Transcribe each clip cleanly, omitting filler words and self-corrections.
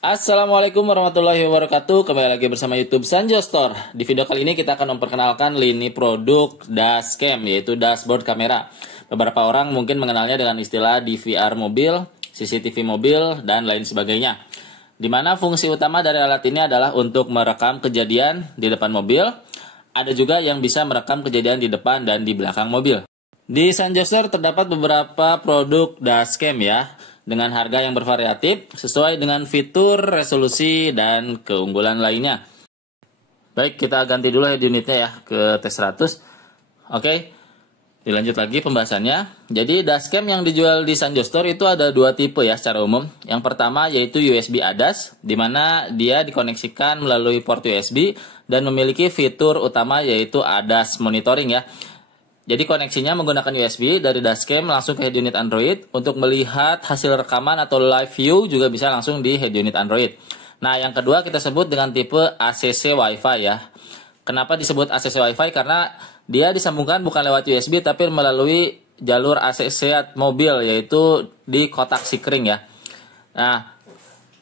Assalamualaikum warahmatullahi wabarakatuh. Kembali lagi bersama YouTube Sanjo Store. Di video kali ini kita akan memperkenalkan lini produk dashcam, yaitu dashboard kamera. Beberapa orang mungkin mengenalnya dengan istilah DVR mobil, CCTV mobil, dan lain sebagainya. Dimana fungsi utama dari alat ini adalah untuk merekam kejadian di depan mobil. Ada juga yang bisa merekam kejadian di depan dan di belakang mobil. Di Sanjo Store terdapat beberapa produk dashcam ya, dengan harga yang bervariatif sesuai dengan fitur, resolusi, dan keunggulan lainnya. Baik, kita ganti dulu head unitnya ya ke T100. Oke, dilanjut lagi pembahasannya. Jadi dashcam yang dijual di Sanjo Store itu ada dua tipe ya secara umum. Yang pertama yaitu USB ADAS, di mana dia dikoneksikan melalui port USB dan memiliki fitur utama yaitu ADAS monitoring ya. Jadi koneksinya menggunakan USB dari dashcam langsung ke head unit Android. Untuk melihat hasil rekaman atau live view juga bisa langsung di head unit Android. Nah, yang kedua kita sebut dengan tipe ACC Wi-Fi ya. Kenapa disebut ACC Wi-Fi? Karena dia disambungkan bukan lewat USB tapi melalui jalur ACC mobil, yaitu di kotak sikring ya. Nah,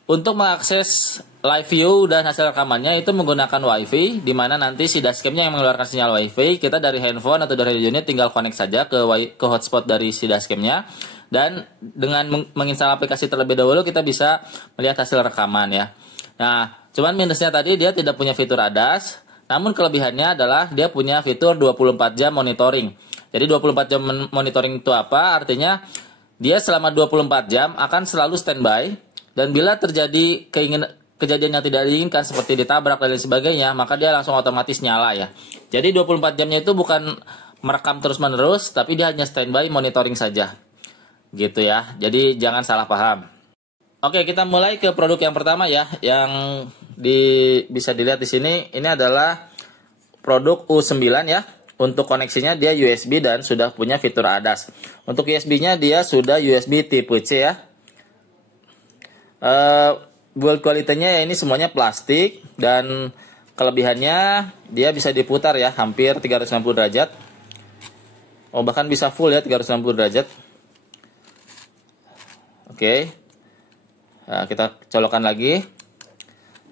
untuk mengakses live view dan hasil rekamannya itu menggunakan WiFi, di mana nanti si dashcamnya yang mengeluarkan sinyal WiFi. Kita dari handphone atau dari unit tinggal connect saja ke hotspot dari si dashcamnya, dan dengan menginstal aplikasi terlebih dahulu kita bisa melihat hasil rekaman ya. Nah, cuman minusnya tadi dia tidak punya fitur ADAS, namun kelebihannya adalah dia punya fitur 24 jam monitoring. Jadi 24 jam monitoring itu apa? Artinya dia selama 24 jam akan selalu standby, dan bila terjadi kejadian yang tidak diinginkan seperti ditabrak dan lain sebagainya, maka dia langsung otomatis nyala ya. Jadi 24 jamnya itu bukan merekam terus-menerus, tapi dia hanya standby monitoring saja. Gitu ya. Jadi jangan salah paham. Oke, kita mulai ke produk yang pertama ya, yang bisa dilihat di sini. Ini adalah produk U9 ya. Untuk koneksinya dia USB dan sudah punya fitur ADAS. Untuk USB-nya dia sudah USB tipe C ya. Build kualitasnya ya ini semuanya plastik, dan kelebihannya dia bisa diputar ya hampir 360 derajat. Oh, bahkan bisa full ya 360 derajat. Oke. Nah, kita colokkan lagi.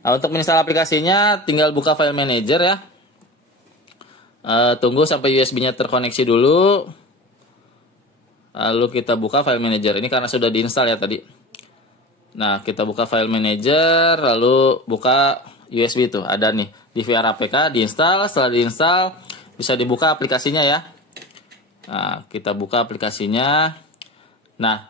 Nah, untuk menginstal aplikasinya tinggal buka file manager ya. Tunggu sampai USB-nya terkoneksi dulu. Lalu kita buka file manager. Ini karena sudah diinstal ya tadi. Nah, kita buka file manager, lalu buka USB itu. Ada nih, DVR APK, diinstal. Setelah diinstal, bisa dibuka aplikasinya ya. Nah, kita buka aplikasinya. Nah,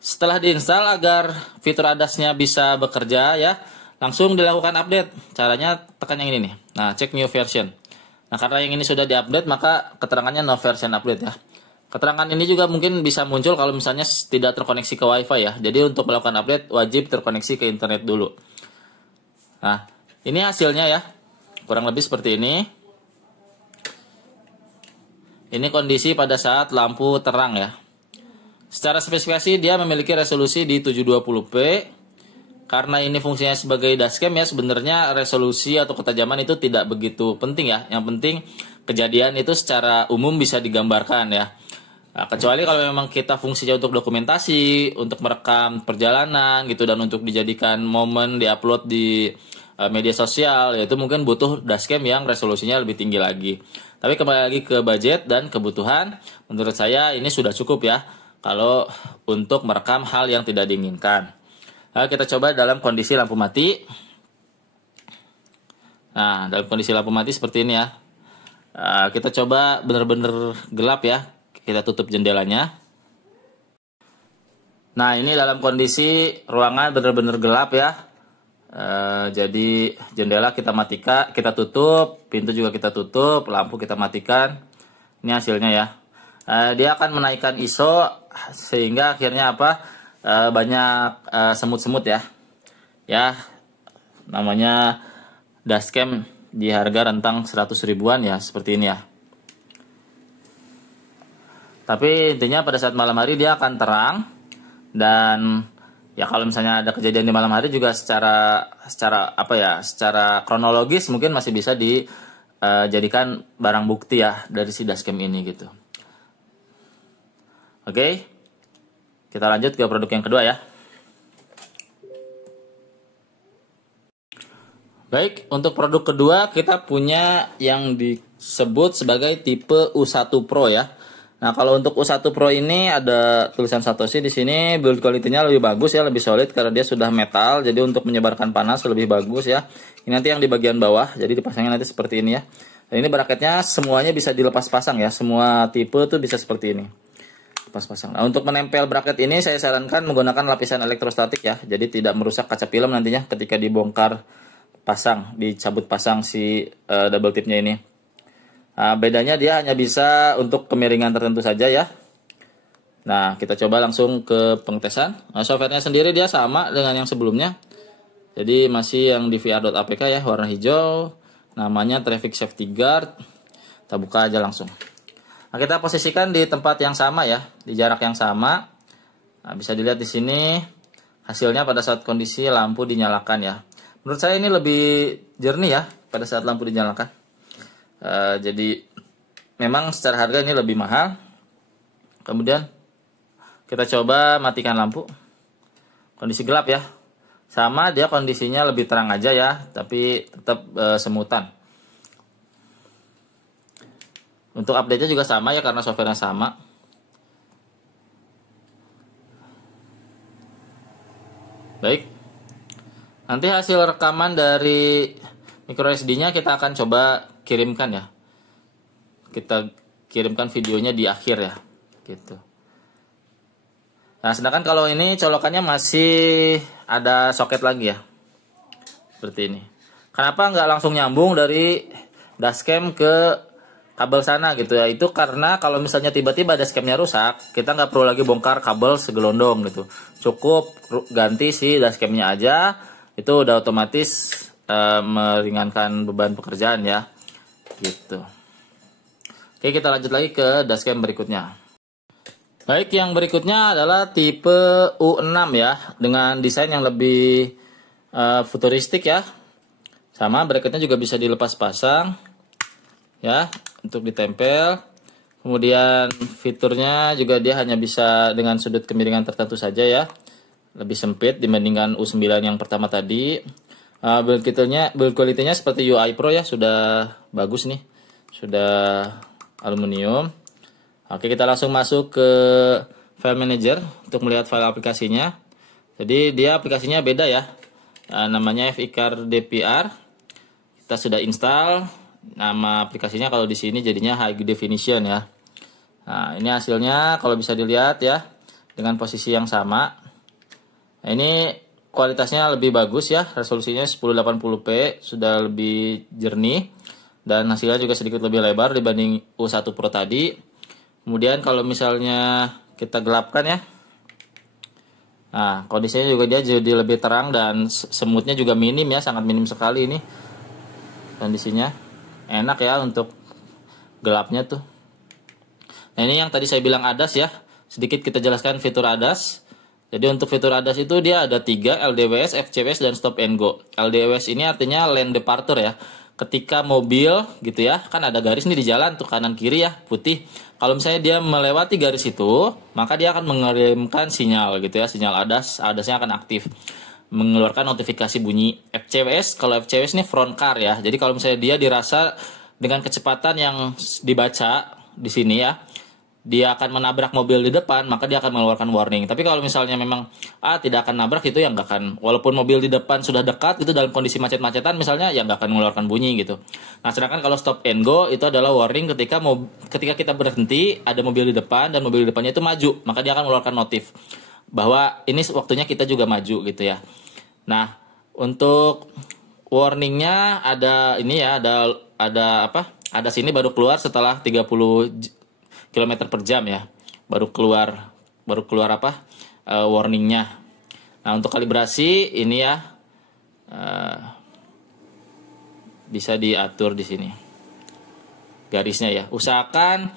setelah diinstal agar fitur ADAS-nya bisa bekerja ya, langsung dilakukan update. Caranya tekan yang ini nih. Nah, cek new version. Nah, karena yang ini sudah diupdate, maka keterangannya no version update ya. Keterangan ini juga mungkin bisa muncul kalau misalnya tidak terkoneksi ke WiFi ya. Jadi untuk melakukan update wajib terkoneksi ke internet dulu. Nah, ini hasilnya ya. Kurang lebih seperti ini. Ini kondisi pada saat lampu terang ya. Secara spesifikasi dia memiliki resolusi di 720p. Karena ini fungsinya sebagai dashcam ya, sebenarnya resolusi atau ketajaman itu tidak begitu penting ya. Yang penting kejadian itu secara umum bisa digambarkan ya. Nah, kecuali kalau memang kita fungsinya untuk dokumentasi, untuk merekam perjalanan gitu, dan untuk dijadikan momen diupload di media sosial, yaitu mungkin butuh dashcam yang resolusinya lebih tinggi lagi. Tapi kembali lagi ke budget dan kebutuhan, menurut saya ini sudah cukup ya kalau untuk merekam hal yang tidak diinginkan. Nah, kita coba dalam kondisi lampu mati. Nah, dalam kondisi lampu mati seperti ini ya. Kita coba benar-benar gelap ya. Kita tutup jendelanya. Nah, ini dalam kondisi ruangan benar-benar gelap ya. Jadi jendela kita matikan, kita tutup, pintu juga kita tutup, lampu kita matikan. Ini hasilnya ya. Dia akan menaikkan ISO sehingga akhirnya apa? Banyak semut-semut ya. Ya, namanya dashcam di harga rentang 100 ribuan ya, seperti ini ya. Tapi intinya pada saat malam hari dia akan terang, dan ya kalau misalnya ada kejadian di malam hari juga secara kronologis mungkin masih bisa dijadikan barang bukti ya dari si dashcam ini gitu. Oke. Kita lanjut ke produk yang kedua ya. Baik, untuk produk kedua kita punya yang disebut sebagai tipe U1 Pro ya. Nah, kalau untuk U1 Pro ini ada tulisan Satoshi di sini, build quality-nya lebih bagus ya, lebih solid karena dia sudah metal, jadi untuk menyebarkan panas lebih bagus ya. Ini nanti yang di bagian bawah, jadi dipasangnya nanti seperti ini ya. Dan ini bracketnya semuanya bisa dilepas pasang ya, semua tipe tuh bisa seperti ini. Lepas pasang. Nah, untuk menempel bracket ini saya sarankan menggunakan lapisan elektrostatik ya, jadi tidak merusak kaca film nantinya ketika dibongkar pasang, dicabut pasang si double tipnya ini. Nah, bedanya dia hanya bisa untuk kemiringan tertentu saja ya. Nah, kita coba langsung ke pengetesan. Nah, softwarenya sendiri dia sama dengan yang sebelumnya. Jadi masih yang dvr.apk ya, warna hijau. Namanya Traffic Safety Guard. Kita buka aja langsung. Nah, kita posisikan di tempat yang sama ya, di jarak yang sama. Nah, bisa dilihat di sini hasilnya pada saat kondisi lampu dinyalakan ya. Menurut saya ini lebih jernih ya pada saat lampu dinyalakan. Jadi memang secara harga ini lebih mahal. Kemudian kita coba matikan lampu. Kondisi gelap ya. Sama dia kondisinya lebih terang aja ya, tapi tetap semutan. Untuk update-nya juga sama ya karena software-nya sama. Baik. Nanti hasil rekaman dari micro SD-nya kita akan coba kirimkan ya. Kita kirimkan videonya di akhir ya. Gitu. Nah, sedangkan kalau ini colokannya masih ada soket lagi ya. Seperti ini. Kenapa nggak langsung nyambung dari dashcam ke kabel sana gitu ya? Itu karena kalau misalnya tiba-tiba dashcamnya rusak, kita nggak perlu lagi bongkar kabel segelondong gitu. Cukup ganti si dashcamnya aja. Itu udah otomatis meringankan beban pekerjaan ya, gitu. Oke, kita lanjut lagi ke dashcam berikutnya. Baik, yang berikutnya adalah tipe U6 ya, dengan desain yang lebih futuristik ya. Sama, bracketnya juga bisa dilepas pasang ya, untuk ditempel. Kemudian fiturnya juga dia hanya bisa dengan sudut kemiringan tertentu saja ya. Lebih sempit dibandingkan U9 yang pertama tadi. Build quality-nya seperti UI Pro ya, sudah bagus nih. Sudah aluminium. Oke, kita langsung masuk ke file manager untuk melihat file aplikasinya. Jadi dia aplikasinya beda ya. Namanya FICAR DPR. Kita sudah install. Nama aplikasinya kalau di sini jadinya High Definition ya. Nah, ini hasilnya kalau bisa dilihat ya, dengan posisi yang sama. Nah, ini kualitasnya lebih bagus ya, resolusinya 1080p, sudah lebih jernih, dan hasilnya juga sedikit lebih lebar dibanding U1 Pro tadi. Kemudian kalau misalnya kita gelapkan ya, nah kondisinya juga dia jadi lebih terang dan semutnya juga minim ya, sangat minim sekali ini kondisinya. Enak ya untuk gelapnya tuh. Nah, ini yang tadi saya bilang ADAS ya, sedikit kita jelaskan fitur ADAS. Jadi untuk fitur ADAS itu dia ada 3, LDWS, FCWS, dan Stop and Go. LDWS ini artinya Lane Departure ya. Ketika mobil gitu ya, kan ada garis nih di jalan tuh kanan kiri ya, putih. Kalau misalnya dia melewati garis itu, maka dia akan mengirimkan sinyal gitu ya, sinyal ADAS. ADAS-nya akan aktif, mengeluarkan notifikasi bunyi. FCWS, kalau FCWS ini front car ya. Jadi kalau misalnya dia dirasa dengan kecepatan yang dibaca di sini ya, dia akan menabrak mobil di depan, maka dia akan mengeluarkan warning. Tapi kalau misalnya memang tidak akan nabrak, itu yang nggak akan, walaupun mobil di depan sudah dekat itu dalam kondisi macet-macetan misalnya, yang nggak akan mengeluarkan bunyi gitu. Nah, sedangkan kalau stop and go itu adalah warning ketika kita berhenti, ada mobil di depan dan mobil di depannya itu maju, maka dia akan mengeluarkan notif bahwa ini waktunya kita juga maju gitu ya. Nah, untuk warningnya ada ini ya, ada apa? Ada sini baru keluar setelah 30 km per jam ya, baru keluar apa warningnya. Nah, untuk kalibrasi ini ya bisa diatur di sini garisnya ya. Usahakan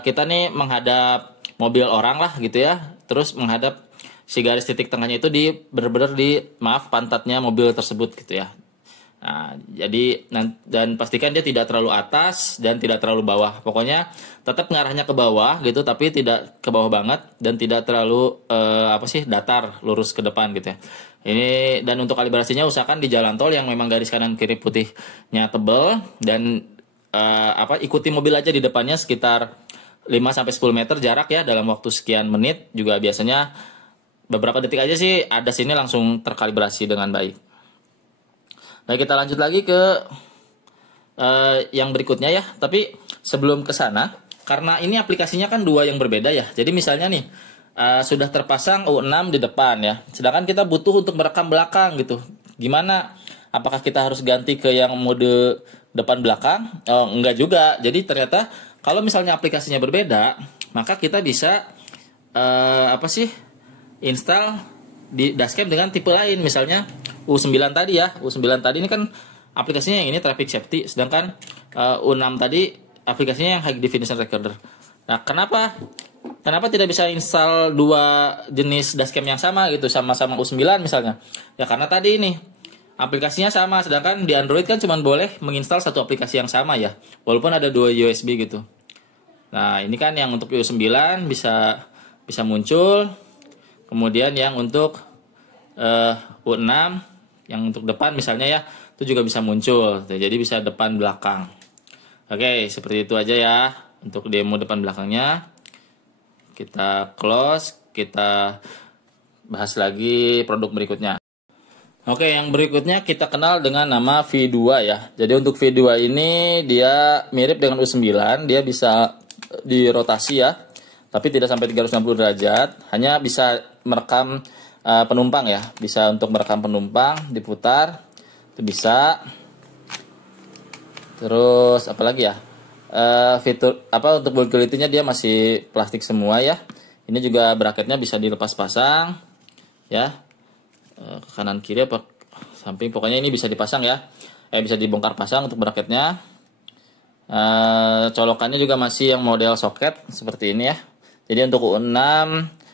kita nih menghadap mobil orang lah gitu ya, terus menghadap si garis titik tengahnya itu benar-benar di pantatnya mobil tersebut gitu ya. Nah, jadi dan pastikan dia tidak terlalu atas dan tidak terlalu bawah. Pokoknya tetap ngarahnya ke bawah gitu, tapi tidak ke bawah banget dan tidak terlalu datar lurus ke depan gitu ya. Ini dan untuk kalibrasinya usahakan di jalan tol yang memang garis kanan kiri putihnya tebal dan ikuti mobil aja di depannya sekitar 5 sampai 10 meter jarak ya dalam waktu sekian menit juga biasanya beberapa detik aja sih ada sini langsung terkalibrasi dengan baik. Nah, kita lanjut lagi ke yang berikutnya ya. Tapi sebelum ke sana, karena ini aplikasinya kan dua yang berbeda ya. Jadi misalnya nih, sudah terpasang U6 di depan ya. Sedangkan kita butuh untuk merekam belakang gitu. Gimana? Apakah kita harus ganti ke yang mode depan belakang? Oh, enggak juga. Jadi ternyata kalau misalnya aplikasinya berbeda, maka kita bisa install di dashcam dengan tipe lain, misalnya U9 tadi ya. U9 tadi ini kan aplikasinya yang ini traffic safety, sedangkan U6 tadi aplikasinya yang high definition recorder. Nah, kenapa tidak bisa install dua jenis dashcam yang sama gitu, sama-sama U9 misalnya? Ya karena tadi ini aplikasinya sama, sedangkan di Android kan cuma boleh menginstal satu aplikasi yang sama ya, walaupun ada dua USB gitu. Nah, ini kan yang untuk U9 bisa muncul. Kemudian yang untuk U6 yang untuk depan misalnya ya, itu juga bisa muncul. Jadi bisa depan belakang. Oke, seperti itu aja ya untuk demo depan belakangnya. Kita close, kita bahas lagi produk berikutnya. Oke, yang berikutnya kita kenal dengan nama V2 ya. Jadi untuk V2 ini dia mirip dengan U9, dia bisa dirotasi ya. Tapi tidak sampai 360 derajat, hanya bisa merekam penumpang ya, bisa untuk merekam penumpang, diputar, itu bisa. Terus apalagi ya, fitur untuk build quality-nya dia masih plastik semua ya. Ini juga bracketnya bisa dilepas pasang, ya, ke kanan kiri apa samping, pokoknya ini bisa dipasang ya, bisa dibongkar pasang untuk bracketnya. Colokannya juga masih yang model soket seperti ini ya. Jadi untuk U6,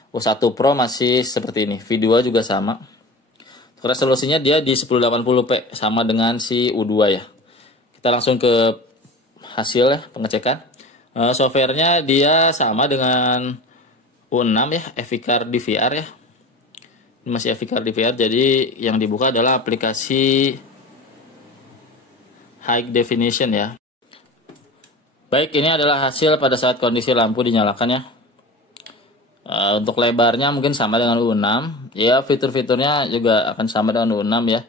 U1 Pro masih seperti ini. V2 juga sama. Resolusinya dia di 1080p sama dengan si U2 ya. Kita langsung ke hasil ya, pengecekan. Softwarenya dia sama dengan U6 ya, FVCAR DVR ya. Ini masih FVCAR DVR, jadi yang dibuka adalah aplikasi High Definition ya. Baik, ini adalah hasil pada saat kondisi lampu dinyalakan ya. Untuk lebarnya mungkin sama dengan U6 ya, fitur-fiturnya juga akan sama dengan U6 ya,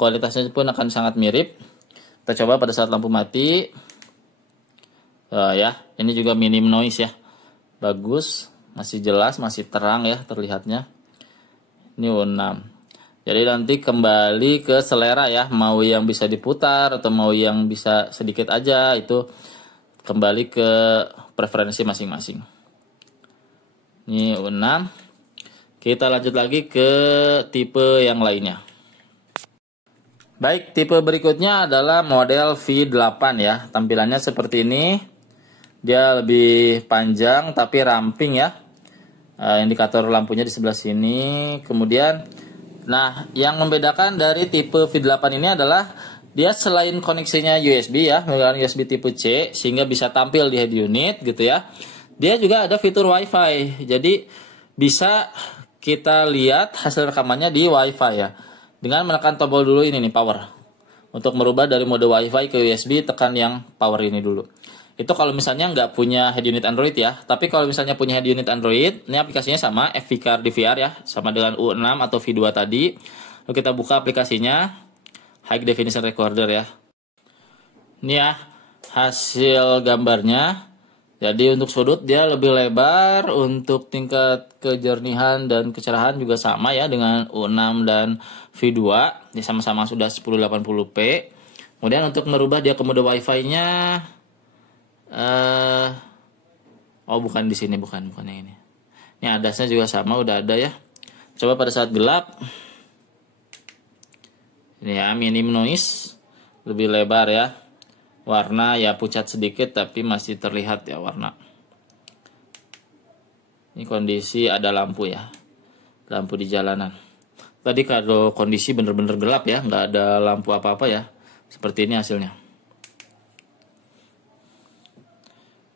kualitasnya pun akan sangat mirip. Kita coba pada saat lampu mati ya, ini juga minim noise ya, bagus, masih jelas, masih terang ya terlihatnya. Ini U6. Jadi nanti kembali ke selera ya, mau yang bisa diputar atau mau yang bisa sedikit aja, itu kembali ke preferensi masing-masing. Ini U6. Kita lanjut lagi ke tipe yang lainnya. Baik, tipe berikutnya adalah model V8 ya. Tampilannya seperti ini. Dia lebih panjang tapi ramping ya. Indikator lampunya di sebelah sini. Kemudian, nah, yang membedakan dari tipe V8 ini adalah dia selain koneksinya USB ya, menggunakan USB tipe C sehingga bisa tampil di head unit gitu ya. Dia juga ada fitur WiFi, jadi bisa kita lihat hasil rekamannya di WiFi ya. Dengan menekan tombol dulu ini nih, power. Untuk merubah dari mode WiFi ke USB, tekan yang power ini dulu. Itu kalau misalnya nggak punya head unit Android ya. Tapi kalau misalnya punya head unit Android, ini aplikasinya sama, FVCAR DVR ya, sama dengan U6 atau V2 tadi. Lalu kita buka aplikasinya, High Definition Recorder ya. Ini ya, hasil gambarnya. Jadi untuk sudut dia lebih lebar, untuk tingkat kejernihan dan kecerahan juga sama ya dengan U6 dan V2. Dia sama-sama sudah 1080p. Kemudian untuk merubah dia ke mode WiFi-nya, bukan di sini, bukan yang ini. Ini adasnya juga sama, udah ada ya. Coba pada saat gelap. Ini ya, minim noise, lebih lebar ya. Warna ya pucat sedikit tapi masih terlihat ya warna. Ini kondisi ada lampu ya, lampu di jalanan. Tadi kalau kondisi bener-bener gelap ya, nggak ada lampu apa-apa ya. Seperti ini hasilnya.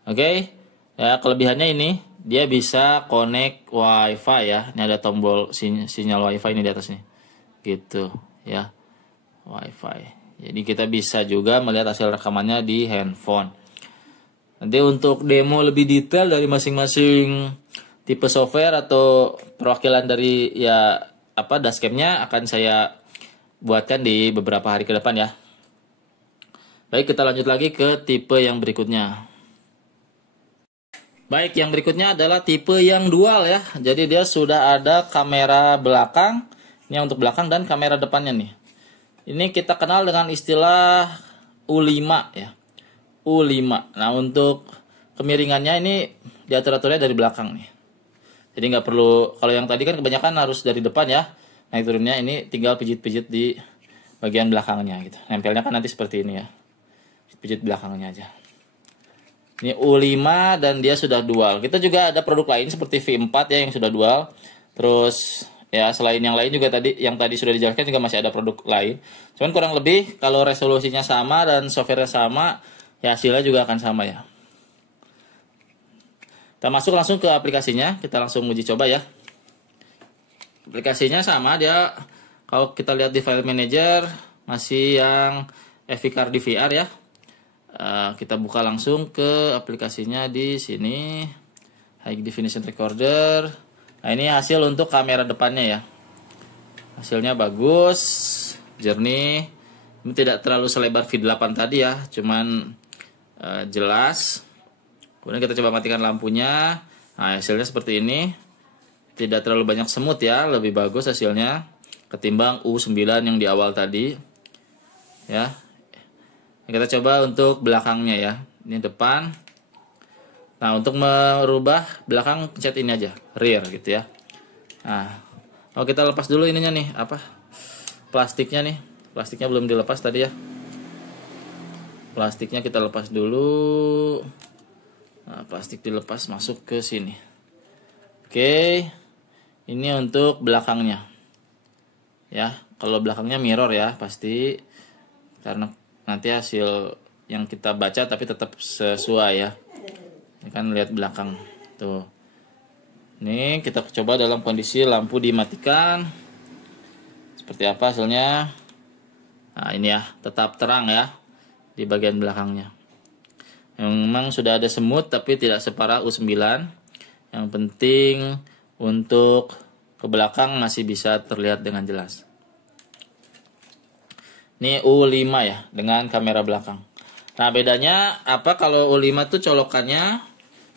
Oke, ya kelebihannya ini dia bisa connect WiFi ya. Ini ada tombol sinyal WiFi ini di atas nih, gitu ya, WiFi. Jadi kita bisa juga melihat hasil rekamannya di handphone. Nanti untuk demo lebih detail dari masing-masing tipe software atau perwakilan dari ya dashcam-nya akan saya buatkan di beberapa hari ke depan ya. Baik, kita lanjut lagi ke tipe yang berikutnya. Baik, yang berikutnya adalah tipe yang dual ya. Jadi dia sudah ada kamera belakang, ini untuk belakang, dan kamera depannya nih. Ini kita kenal dengan istilah U5 ya. U5. Nah, untuk kemiringannya ini diatur-aturnya dari belakang nih. Jadi nggak perlu, kalau yang tadi kan kebanyakan harus dari depan ya. Naik turunnya, ini tinggal pijit-pijit di bagian belakangnya gitu. Nempelnya kan nanti seperti ini ya. Pijit belakangnya aja. Ini U5 dan dia sudah dual. Kita juga ada produk lain seperti V4 ya yang sudah dual. Terus ya selain yang lain juga yang tadi sudah dijelaskan juga masih ada produk lain. Cuman kurang lebih kalau resolusinya sama dan software-nya sama, ya hasilnya juga akan sama ya. Kita masuk langsung ke aplikasinya, kita langsung uji coba ya. Aplikasinya sama, dia kalau kita lihat di file manager masih yang FVCard DVR ya. Kita buka langsung ke aplikasinya di sini, High Definition Recorder. Nah, ini hasil untuk kamera depannya ya. Hasilnya bagus, jernih. Ini tidak terlalu selebar V8 tadi ya, cuman jelas. Kemudian kita coba matikan lampunya. Nah, hasilnya seperti ini. Tidak terlalu banyak semut ya, lebih bagus hasilnya ketimbang U9 yang di awal tadi. Ya. Kita coba untuk belakangnya ya. Ini depan. Nah, untuk merubah belakang pencet ini aja, rear gitu ya. Nah, kalau kita lepas dulu ininya nih, plastiknya nih. Plastiknya belum dilepas tadi ya. Plastiknya kita lepas dulu. Nah, plastik dilepas, masuk ke sini. Oke. Ini untuk belakangnya. Ya, kalau belakangnya mirror ya, pasti karena nanti hasil yang kita baca tapi tetap sesuai ya. Ini kan lihat belakang tuh. Ini kita coba dalam kondisi lampu dimatikan. Seperti apa hasilnya? Nah, ini ya, tetap terang ya di bagian belakangnya. Memang sudah ada semut tapi tidak separah U9. Yang penting untuk ke belakang masih bisa terlihat dengan jelas. Ini U5 ya, dengan kamera belakang. Nah, bedanya apa kalau U5 tuh colokannya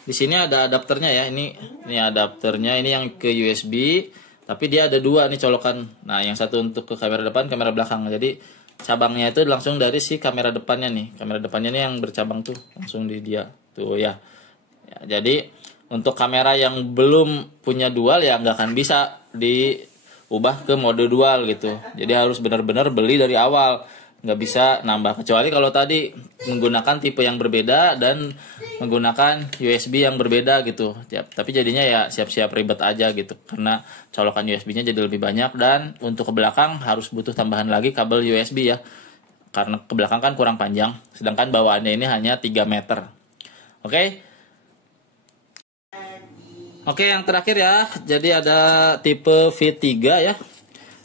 di sini ada adapternya ya. Ini adapternya, ini yang ke USB, tapi dia ada dua nih colokan. Nah, yang satu untuk ke kamera depan, kamera belakang. Jadi cabangnya itu langsung dari si kamera depannya nih. Kamera depannya nih yang bercabang tuh langsung di dia tuh ya. Jadi untuk kamera yang belum punya dual ya nggak akan bisa diubah ke mode dual gitu. Jadi harus benar-benar beli dari awal, nggak bisa nambah. Kecuali kalau tadi menggunakan tipe yang berbeda dan menggunakan USB yang berbeda gitu. Ya, tapi jadinya ya siap-siap ribet aja gitu, karena colokan USB-nya jadi lebih banyak, dan untuk ke belakang harus butuh tambahan lagi kabel USB ya, karena ke belakang kan kurang panjang, sedangkan bawaannya ini hanya 3 meter. Oke, yang terakhir ya, jadi ada tipe V3 ya.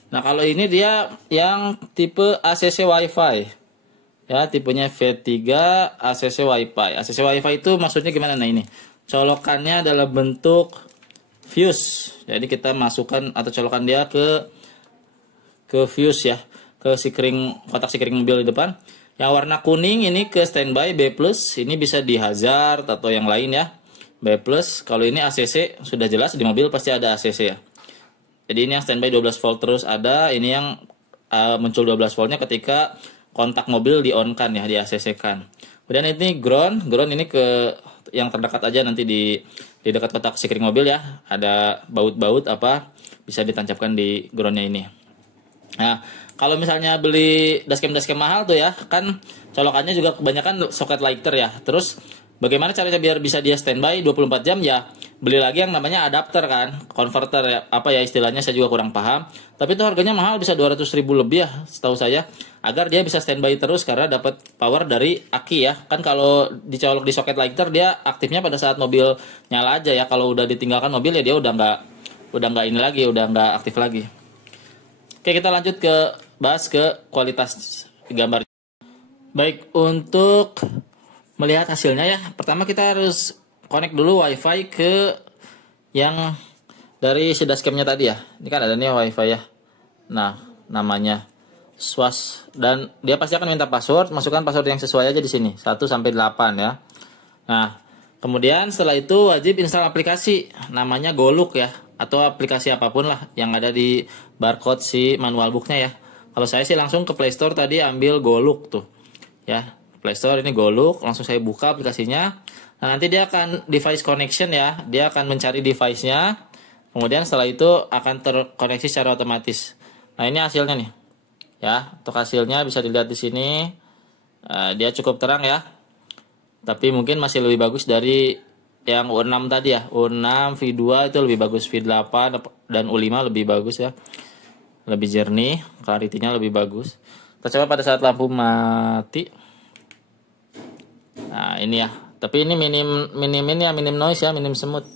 Nah, kalau ini dia yang tipe ACC Wi-Fi. Ya, tipenya V3 ACC Wi-Fi. ACC Wi-Fi itu maksudnya gimana? Nah, ini colokannya dalam bentuk fuse. Jadi kita masukkan atau colokan dia ke fuse ya, ke kotak sikring mobil di depan. Yang warna kuning ini ke standby B+, ini bisa di hazard atau yang lain ya. B+, kalau ini ACC sudah jelas di mobil pasti ada ACC ya. Jadi ini yang standby 12 volt terus ada, ini yang muncul 12 voltnya ketika kontak mobil di on kan ya, di ACC kan. Kemudian ini ground ini ke yang terdekat aja, nanti di dekat kotak sikring mobil ya, ada baut-baut apa bisa ditancapkan di groundnya ini. Nah, kalau misalnya beli dashcam mahal tuh ya, kan colokannya juga kebanyakan socket lighter ya. Terus bagaimana caranya biar bisa dia standby 24 jam ya? beli lagi yang namanya adapter kan, converter ya, apa ya istilahnya saya juga kurang paham. Tapi itu harganya mahal, bisa 200.000 lebih ya setahu saya, agar dia bisa standby terus karena dapat power dari aki ya. Kan kalau dicolok di soket lighter dia aktifnya pada saat mobil nyala aja ya. Kalau udah ditinggalkan mobil ya dia udah nggak ini lagi, udah nggak aktif lagi. Oke, kita lanjut ke bahas ke kualitas gambar. Baik, untuk melihat hasilnya ya, pertama kita harus connect dulu WiFi ke yang dari si dashcamnya tadi ya. Ini kan ada nih WiFi ya. Nah, namanya SWAS, dan dia pasti akan minta password. Masukkan password yang sesuai aja di sini, 1 sampai 8 ya. Nah, kemudian setelah itu wajib install aplikasi namanya Golook ya, atau aplikasi apapun lah yang ada di barcode si manual booknya ya. Kalau saya sih langsung ke Play Store tadi, ambil Golook tuh ya, Play Store ini Golook, langsung saya buka aplikasinya. Nah, nanti dia akan device connection ya, dia akan mencari device-nya, kemudian setelah itu akan terkoneksi secara otomatis. Nah, ini hasilnya nih ya, untuk hasilnya bisa dilihat di sini. Dia cukup terang ya, tapi mungkin masih lebih bagus dari yang U6 tadi ya. U6 V2 itu lebih bagus, V8 dan U5 lebih bagus ya, lebih jernih, clarity-nya lebih bagus. Kita coba pada saat lampu mati. Nah, ini ya. Tapi ini minim noise ya, minim semut.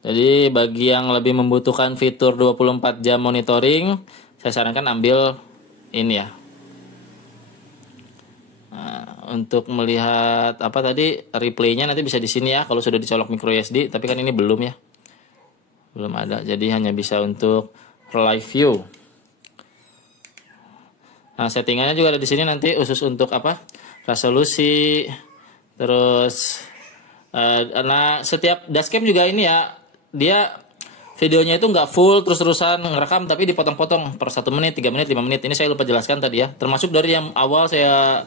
Jadi bagi yang lebih membutuhkan fitur 24 jam monitoring, saya sarankan ambil ini ya. Nah, untuk melihat apa tadi replaynya nanti bisa di sini ya, kalau sudah dicolok micro SD, tapi kan ini belum ya. Belum ada. Jadi hanya bisa untuk live view. Nah, settingannya juga ada di sini nanti khusus untuk apa? Resolusi. Terus nah, setiap dashcam juga ini ya, dia videonya itu nggak full terus-terusan ngerekam, tapi dipotong-potong per 1 menit, 3 menit, 5 menit. Ini saya lupa jelaskan tadi ya. Termasuk dari yang awal saya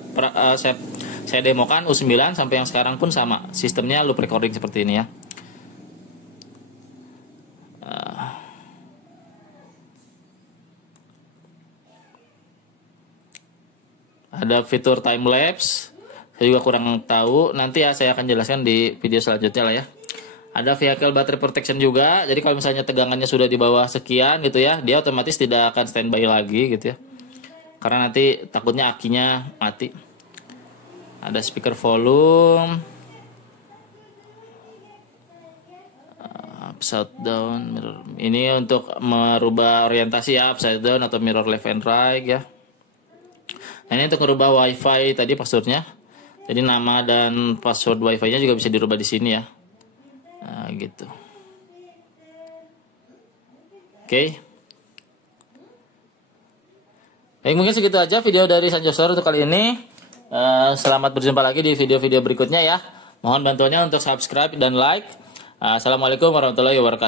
demokan U9 sampai yang sekarang pun sama. Sistemnya loop recording seperti ini ya. Ada fitur time lapse, saya juga kurang tahu. Nanti ya saya akan jelaskan di video selanjutnya lah ya. Ada vehicle battery protection juga. Jadi kalau misalnya tegangannya sudah di bawah sekian gitu ya, dia otomatis tidak akan standby lagi gitu ya. Karena nanti takutnya akinya mati. Ada speaker volume, upside down mirror. Ini untuk merubah orientasi ya, upside down atau mirror left and right ya. Nah, ini untuk merubah WiFi tadi passwordnya. Jadi nama dan password WiFi-nya juga bisa dirubah di sini ya. Nah, gitu. Oke. Baik, mungkin segitu aja video dari Sanjo Store untuk kali ini. Selamat berjumpa lagi di video-video berikutnya ya. Mohon bantuannya untuk subscribe dan like. Assalamualaikum warahmatullahi wabarakatuh.